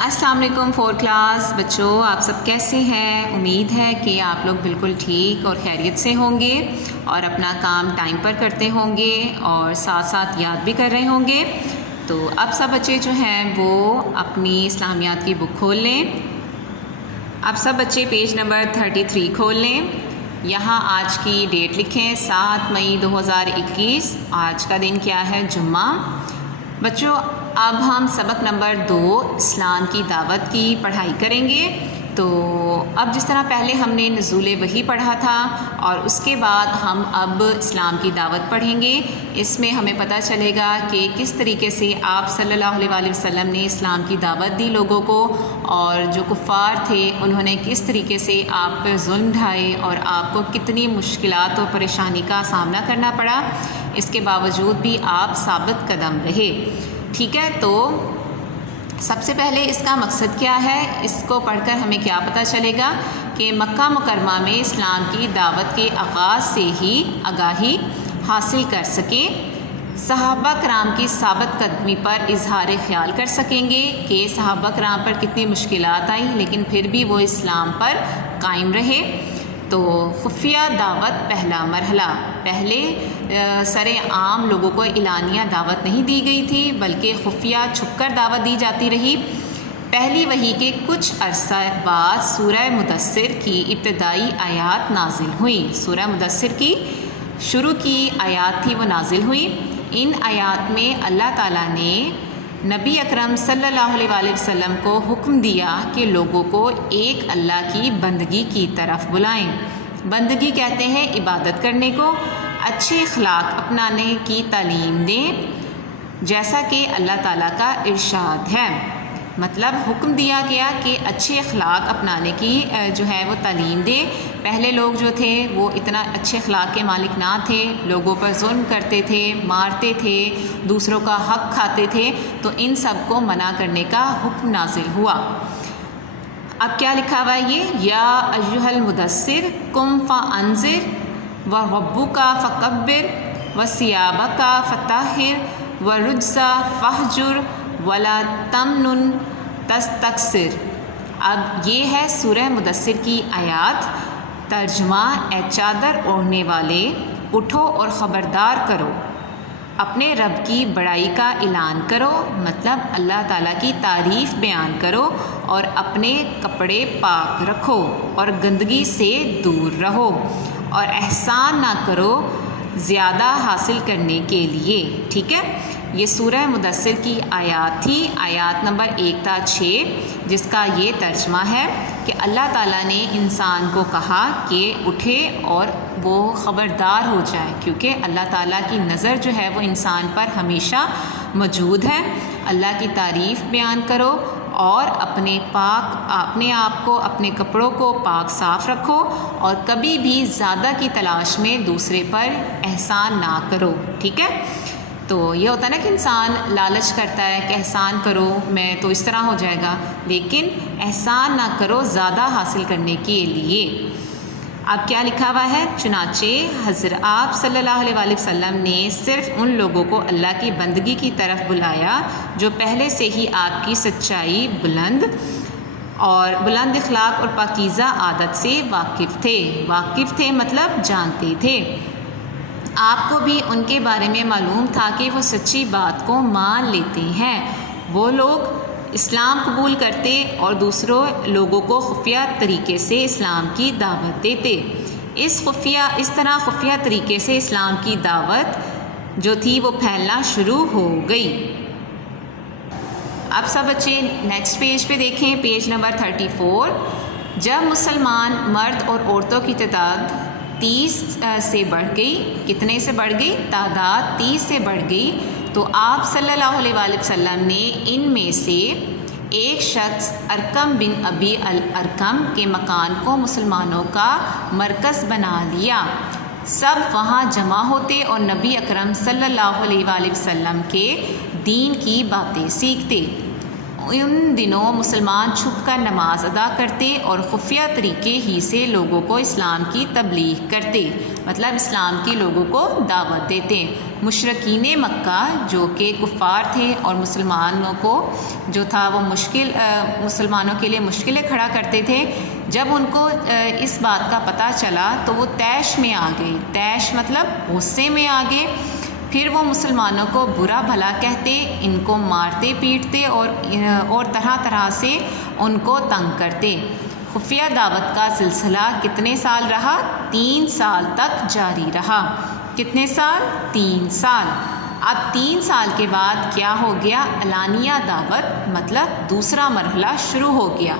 السلام علیکم 4 کلاس بچوں، آپ سب کیسے ہیں؟ امید ہے کہ آپ لوگ بالکل ٹھیک اور خیریت سے ہوں گے اور اپنا کام ٹائم پر کرتے ہوں گے اور ساتھ ساتھ یاد بھی کر رہے ہوں گے۔ تو اب سب بچے جو ہیں وہ اپنی اسلامیات کی بک کھول لیں۔ اب سب بچے پیج نمبر 33 کھول لیں۔ یہاں آج کی ڈیٹ لکھیں 7 مئی 2021۔ آج کا دن کیا ہے؟ جمعہ۔ بچوں اب ہم سبق نمبر 2 اسلام کی دعوت کی پڑھائی کریں گے۔ تو اب جس طرح پہلے ہم نے نزول وحی پڑھا تھا اور اس کے بعد ہم اب اسلام کی دعوت پڑھیں گے۔ اس میں ہمیں پتہ چلے گا کہ کس طریقے سے آپ صلی اللہ علیہ وآلہ وسلم نے اسلام کی دعوت دی لوگوں کو، اور جو کفار تھے انہوں نے کس طریقے سے آپ پر ظلم ڈھائے اور آپ کو کتنی مشکلات اور پریشانی کا سامنا کرنا پڑا، اس کے باوجود بھی آپ ثابت قدم رہے۔ ٹھیک ہے، تو سب سے پہلے اس کا مقصد کیا ہے؟ اس کو پڑھ کر ہمیں کیا پتہ چلے گا کہ مکہ مکرمہ میں اسلام کی دعوت کے آغاز سے ہی آگاہی حاصل کر سکیں، صحابہ کرام کی ثابت قدمی پر اظہار خیال کر سکیں گے کہ صحابہ کرام پر کتنی مشکلات آئیں لیکن پھر بھی وہ اسلام پر قائم رہے۔ تو خفیہ دعوت پہلا مرحلہ، پہلے سر عام لوگوں کو اعلانیہ دعوت نہیں دی گئی تھی بلکہ خفیہ چھپ کر دعوت دی جاتی رہی۔ پہلی وحی کے کچھ عرصہ بعد سورہ مدثر کی ابتدائی آیات نازل ہوئیں۔ سورہ مدثر کی شروع کی آیات تھی وہ نازل ہوئی۔ ان آیات میں اللہ تعالیٰ نے نبی اکرم صلی اللہ علیہ وآلہ وسلم کو حکم دیا کہ لوگوں کو ایک اللہ کی بندگی کی طرف بلائیں۔ بندگی کہتے ہیں عبادت کرنے کو، اچھے اخلاق اپنانے کی تعلیم دیں جیسا کہ اللہ تعالیٰ کا ارشاد ہے۔ مطلب حکم دیا گیا کہ اچھے اخلاق اپنانے کی جو ہے وہ تعلیم دیں۔ پہلے لوگ جو تھے وہ اتنا اچھے اخلاق کے مالک نہ تھے، لوگوں پر ظلم کرتے تھے، مارتے تھے، دوسروں کا حق کھاتے تھے، تو ان سب کو منع کرنے کا حکم نازل ہوا۔ اب کیا لکھا ہوا ہے یہ؟ یا ایھا المدثر قم فانذر وربک فکبر وثیابک فطہر والرجز فاہجر ولا تمنن تستکثر۔ اب یہ ہے سورہ مدثر کی آیات۔ ترجمہ: اے چادر اوڑھنے والے، اٹھو اور خبردار کرو، اپنے رب کی بڑائی کا اعلان کرو، مطلب اللہ تعالیٰ کی تعریف بیان کرو، اور اپنے کپڑے پاک رکھو اور گندگی سے دور رہو، اور احسان نہ کرو زیادہ حاصل کرنے کے لیے۔ ٹھیک ہے، یہ سورہ مدثر کی آیات تھی، آیات نمبر 1 تا 6، جس کا یہ ترجمہ ہے کہ اللہ تعالیٰ نے انسان کو کہا کہ اٹھے اور وہ خبردار ہو جائے، کیونکہ اللہ تعالیٰ کی نظر جو ہے وہ انسان پر ہمیشہ موجود ہے۔ اللہ کی تعریف بیان کرو اور اپنے آپ کو، اپنے کپڑوں کو پاک صاف رکھو، اور کبھی بھی زیادہ کی تلاش میں دوسرے پر احسان نہ کرو۔ ٹھیک ہے، تو یہ ہوتا ہے نا کہ انسان لالچ کرتا ہے کہ احسان کرو میں تو اس طرح ہو جائے گا، لیکن احسان نہ کرو زیادہ حاصل کرنے کے لیے۔ اب کیا لکھا ہوا ہے؟ چنانچہ حضرت آپ صلی اللہ علیہ وآلہ وسلم نے صرف ان لوگوں کو اللہ کی بندگی کی طرف بلایا جو پہلے سے ہی آپ کی سچائی، بلند اخلاق اور پاکیزہ عادت سے واقف تھے مطلب جانتے تھے۔ آپ کو بھی ان کے بارے میں معلوم تھا کہ وہ سچی بات کو مان لیتے ہیں۔ وہ لوگ اسلام قبول کرتے اور دوسروں لوگوں کو خفیہ طریقے سے اسلام کی دعوت دیتے۔ اس طرح خفیہ طریقے سے اسلام کی دعوت جو تھی وہ پھیلنا شروع ہو گئی۔ اب سب بچے نیکسٹ پیج پہ دیکھیں، پیج نمبر 34۔ جب مسلمان مرد اور عورتوں کی تعداد 30 سے بڑھ گئی، کتنے سے بڑھ گئی؟ تعداد 30 سے بڑھ گئی، تو آپ صلی اللہ علیہ وآلہ وسلم نے ان میں سے ایک شخص ارقم بن ابی الارقم کے مکان کو مسلمانوں کا مرکز بنا لیا۔ سب وہاں جمع ہوتے اور نبی اکرم صلی اللہ علیہ وآلہ وسلم کے دین کی باتیں سیکھتے۔ ان دنوں مسلمان چھپ کر نماز ادا کرتے اور خفیہ طریقے ہی سے لوگوں کو اسلام کی تبلیغ کرتے، مطلب اسلام کے لوگوں کو دعوت دیتے، مشرکین مکہ جو کہ کفار تھے اور مسلمانوں کو جو تھا وہ مسلمانوں کے لیے مشکلیں کھڑا کرتے تھے، جب ان کو اس بات کا پتہ چلا تو وہ طیش میں آ گئے۔ طیش مطلب غصے میں آ گئے۔ پھر وہ مسلمانوں کو برا بھلا کہتے، ان کو مارتے پیٹتے اور طرح طرح سے ان کو تنگ کرتے۔ خفیہ دعوت کا سلسلہ کتنے سال رہا؟ 3 سال تک جاری رہا۔ کتنے سال؟ 3 سال۔ اب 3 سال کے بعد کیا ہو گیا؟ اعلانیہ دعوت مطلب دوسرا مرحلہ شروع ہو گیا۔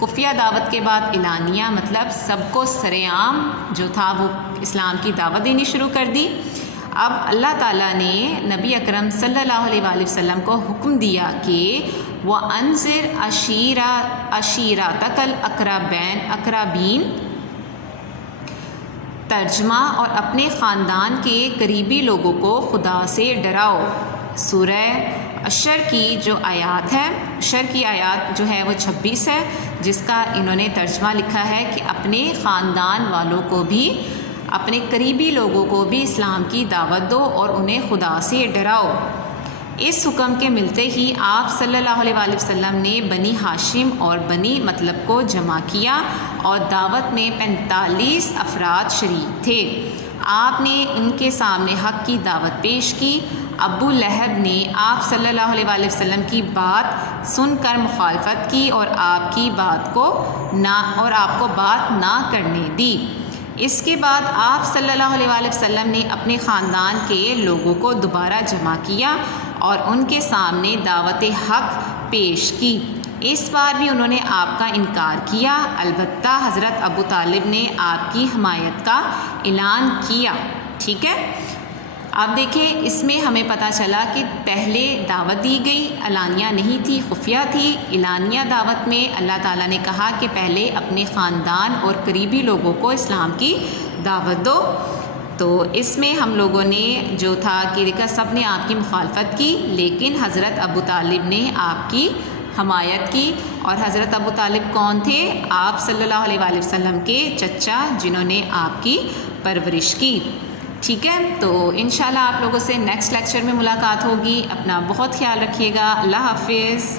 خفیہ دعوت کے بعد اعلانیہ مطلب سب کو سر عام جو تھا وہ اسلام کی دعوت دینی شروع کر دی۔ اب اللہ تعالیٰ نے نبی اکرم صلی اللہ علیہ وآلہ وسلم کو حکم دیا کہ وَأَنذِرْ عَشِيرَتَكَ الْأَقْرَبِينَ، ترجمہ، اور اپنے خاندان کے قریبی لوگوں کو خدا سے ڈراؤ۔ سورہ عشر کی جو آیات ہے، عشر کی آیات جو ہے وہ 26 ہے، جس کا انہوں نے ترجمہ لکھا ہے کہ اپنے خاندان والوں کو بھی، اپنے قریبی لوگوں کو بھی اسلام کی دعوت دو اور انہیں خدا سے ڈراؤ۔ اس حکم کے ملتے ہی آپ صلی اللہ علیہ وآلہ وسلم نے بنی ہاشم اور بنی مطلب کو جمع کیا اور دعوت میں 45 افراد شریک تھے۔ آپ نے ان کے سامنے حق کی دعوت پیش کی۔ ابو لہب نے آپ صلی اللہ علیہ وآلہ وسلم کی بات سن کر مخالفت کی اور آپ کو بات نہ کرنے دی۔ اس کے بعد آپ صلی اللہ علیہ وآلہ وسلم نے اپنے خاندان کے لوگوں کو دوبارہ جمع کیا اور ان کے سامنے دعوت حق پیش کی۔ اس بار بھی انہوں نے آپ کا انکار کیا، البتہ حضرت ابو طالب نے آپ کی حمایت کا اعلان کیا۔ ٹھیک ہے، اب دیکھیں اس میں ہمیں پتہ چلا کہ پہلے دعوت دی گئی، اعلانیہ نہیں تھی، خفیہ تھی۔ اعلانیہ دعوت میں اللہ تعالیٰ نے کہا کہ پہلے اپنے خاندان اور قریبی لوگوں کو اسلام کی دعوت دو۔ تو اس میں ہم لوگوں نے جو تھا کہ دیکھا سب نے آپ کی مخالفت کی، لیکن حضرت ابو طالب نے آپ کی حمایت کی۔ اور حضرت ابو طالب کون تھے؟ آپ صلی اللہ علیہ وآلہ وسلم کے چچا، جنہوں نے آپ کی پرورش کی۔ ٹھیک ہے، تو انشاءاللہ آپ لوگوں سے نیکسٹ لیکچر میں ملاقات ہوگی۔ اپنا بہت خیال رکھیے گا۔ اللہ حافظ۔